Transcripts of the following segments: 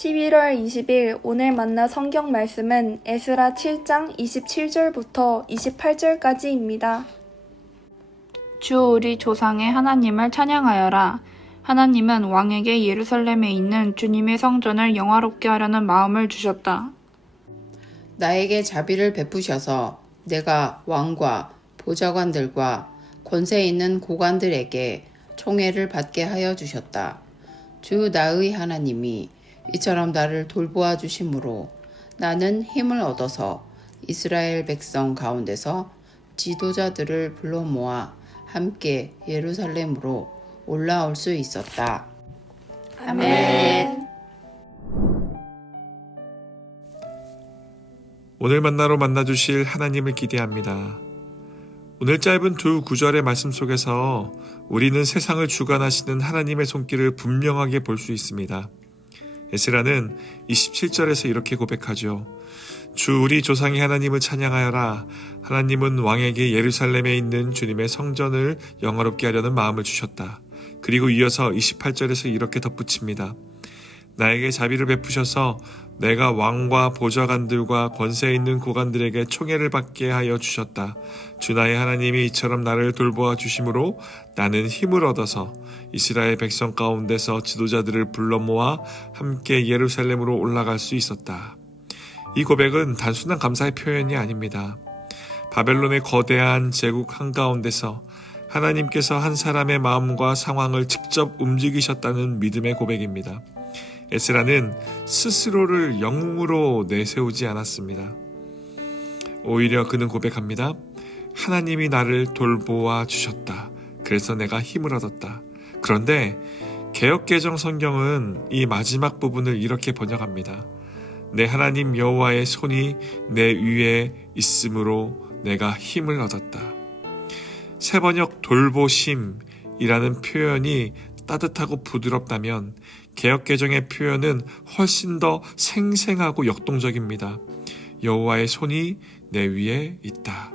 11월 20일 오늘 만날 성경 말씀은 에스라 7장 27절부터 28절까지입니다. 주 우리 조상의 하나님을 찬양하여라. 하나님은 왕에게 예루살렘에 있는 주님의 성전을 영화롭게 하려는 마음을 주셨다. 나에게 자비를 베푸셔서 내가 왕과 보좌관들과 권세 있는 고관들에게 총애를 받게 하여 주셨다. 주 나의 하나님이 이처럼 나를 돌보아 주심으로 나는 힘을 얻어서 이스라엘 백성 가운데서 지도자들을 불러 모아 함께 예루살렘으로 올라올 수 있었다. 아멘. 오늘 만나로 만나주실 하나님을 기대합니다. 오늘 짧은 두 구절의 말씀 속에서 우리는 세상을 주관하시는 하나님의 손길을 분명하게 볼 수 있습니다. 에스라는 27절에서 이렇게 고백하죠. 주 우리 조상의 하나님을 찬양하여라. 하나님은 왕에게 예루살렘에 있는 주님의 성전을 영화롭게 하려는 마음을 주셨다. 그리고 이어서 28절에서 이렇게 덧붙입니다. 나에게 자비를 베푸셔서 내가 왕과 보좌관들과 권세 있는 고관들에게 총애를 받게 하여 주셨다. 주 나의 하나님이 이처럼 나를 돌보아 주심으로 나는 힘을 얻어서 이스라엘 백성 가운데서 지도자들을 불러 모아 함께 예루살렘으로 올라갈 수 있었다. 이 고백은 단순한 감사의 표현이 아닙니다. 바벨론의 거대한 제국 한가운데서 하나님께서 한 사람의 마음과 상황을 직접 움직이셨다는 믿음의 고백입니다. 에스라는 스스로를 영웅으로 내세우지 않았습니다. 오히려 그는 고백합니다. 하나님이 나를 돌보아 주셨다. 그래서 내가 힘을 얻었다. 그런데 개역개정 성경은 이 마지막 부분을 이렇게 번역합니다. 내 하나님 여호와의 손이 내 위에 있으므로 내가 힘을 얻었다. 새번역 돌보심이라는 표현이 따뜻하고 부드럽다면 개역개정의 표현은 훨씬 더 생생하고 역동적입니다. 여호와의 손이 내 위에 있다.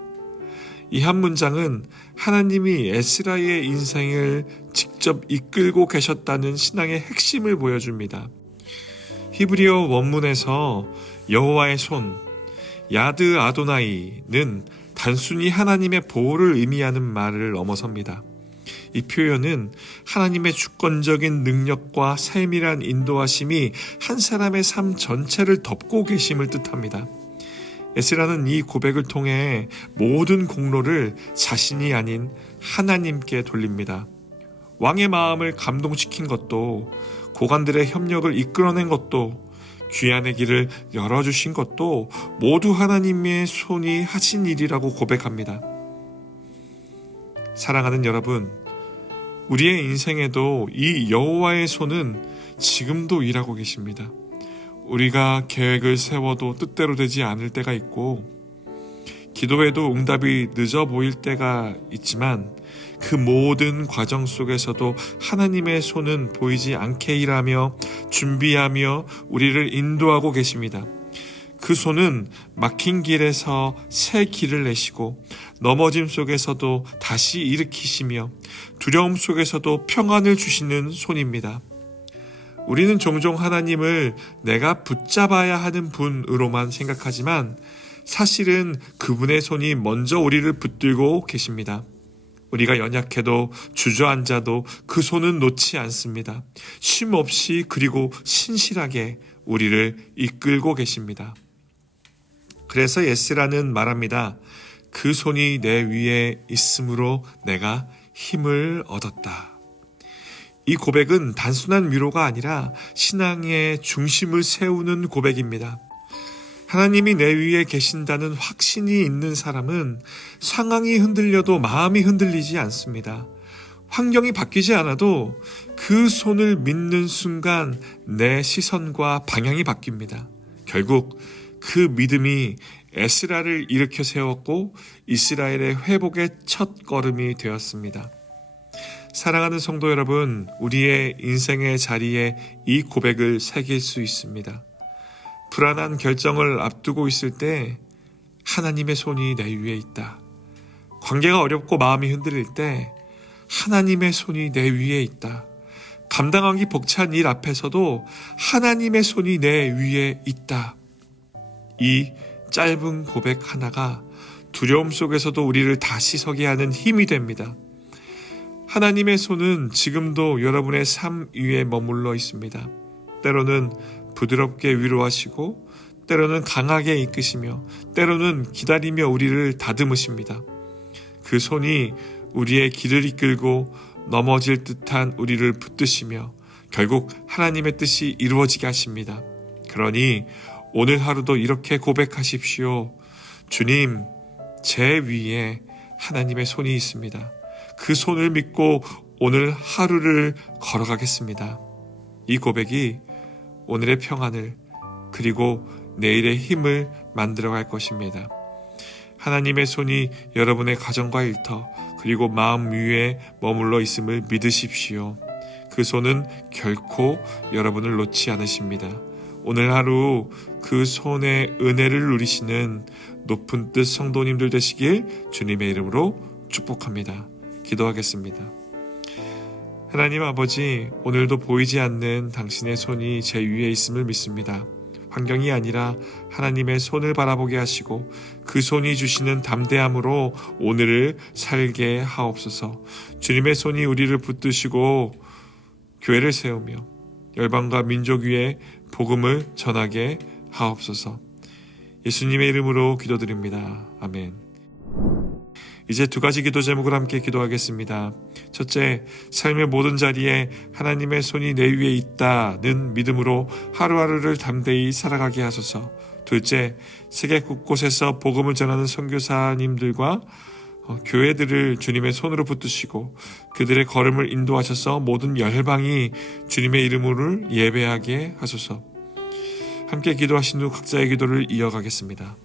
이 한 문장은 하나님이 에스라의 인생을 직접 이끌고 계셨다는 신앙의 핵심을 보여줍니다. 히브리어 원문에서 여호와의 손, 야드 아도나이는 단순히 하나님의 보호를 의미하는 말을 넘어섭니다. 이 표현은 하나님의 주권적인 능력과 세밀한 인도하심이 한 사람의 삶 전체를 덮고 계심을 뜻합니다. 에스라는 이 고백을 통해 모든 공로를 자신이 아닌 하나님께 돌립니다. 왕의 마음을 감동시킨 것도, 고관들의 협력을 이끌어낸 것도, 귀환의 길을 열어주신 것도 모두 하나님의 손이 하신 일이라고 고백합니다. 사랑하는 여러분, 우리의 인생에도 이 여호와의 손은 지금도 일하고 계십니다. 우리가 계획을 세워도 뜻대로 되지 않을 때가 있고, 기도에도 응답이 늦어 보일 때가 있지만 그 모든 과정 속에서도 하나님의 손은 보이지 않게 일하며 준비하며 우리를 인도하고 계십니다. 그 손은 막힌 길에서 새 길을 내시고 넘어짐 속에서도 다시 일으키시며 두려움 속에서도 평안을 주시는 손입니다. 우리는 종종 하나님을 내가 붙잡아야 하는 분으로만 생각하지만 사실은 그분의 손이 먼저 우리를 붙들고 계십니다. 우리가 연약해도 주저앉아도 그 손은 놓지 않습니다. 쉼 없이 그리고 신실하게 우리를 이끌고 계십니다. 그래서 에스라는 말합니다. 그 손이 내 위에 있으므로 내가 힘을 얻었다. 이 고백은 단순한 위로가 아니라 신앙의 중심을 세우는 고백입니다. 하나님이 내 위에 계신다는 확신이 있는 사람은 상황이 흔들려도 마음이 흔들리지 않습니다. 환경이 바뀌지 않아도 그 손을 믿는 순간 내 시선과 방향이 바뀝니다. 결국 그 믿음이 에스라를 일으켜 세웠고 이스라엘의 회복의 첫 걸음이 되었습니다. 사랑하는 성도 여러분, 우리의 인생의 자리에 이 고백을 새길 수 있습니다. 불안한 결정을 앞두고 있을 때 하나님의 손이 내 위에 있다. 관계가 어렵고 마음이 흔들릴 때 하나님의 손이 내 위에 있다. 감당하기 벅찬 일 앞에서도 하나님의 손이 내 위에 있다. 이 짧은 고백 하나가 두려움 속에서도 우리를 다시 서게 하는 힘이 됩니다. 하나님의 손은 지금도 여러분의 삶 위에 머물러 있습니다. 때로는 부드럽게 위로하시고, 때로는 강하게 이끄시며, 때로는 기다리며 우리를 다듬으십니다. 그 손이 우리의 길을 이끌고 넘어질 듯한 우리를 붙드시며 결국 하나님의 뜻이 이루어지게 하십니다. 그러니 오늘 하루도 이렇게 고백하십시오. 주님, 제 위에 하나님의 손이 있습니다. 그 손을 믿고 오늘 하루를 걸어가겠습니다. 이 고백이 오늘의 평안을 그리고 내일의 힘을 만들어갈 것입니다. 하나님의 손이 여러분의 가정과 일터 그리고 마음 위에 머물러 있음을 믿으십시오. 그 손은 결코 여러분을 놓지 않으십니다. 오늘 하루 그 손의 은혜를 누리시는 높은 뜻 성도님들 되시길 주님의 이름으로 축복합니다. 기도하겠습니다. 하나님 아버지, 오늘도 보이지 않는 당신의 손이 제 위에 있음을 믿습니다. 환경이 아니라 하나님의 손을 바라보게 하시고 그 손이 주시는 담대함으로 오늘을 살게 하옵소서. 주님의 손이 우리를 붙드시고 교회를 세우며 열방과 민족 위에 복음을 전하게 하옵소서. 예수님의 이름으로 기도드립니다. 아멘. 이제 두 가지 기도 제목을 함께 기도하겠습니다. 첫째, 삶의 모든 자리에 하나님의 손이 내 위에 있다는 믿음으로 하루하루를 담대히 살아가게 하소서. 둘째, 세계 곳곳에서 복음을 전하는 선교사님들과 교회들을 주님의 손으로 붙드시고 그들의 걸음을 인도하셔서 모든 열방이 주님의 이름을 예배하게 하소서. 함께 기도하신 후 각자의 기도를 이어가겠습니다.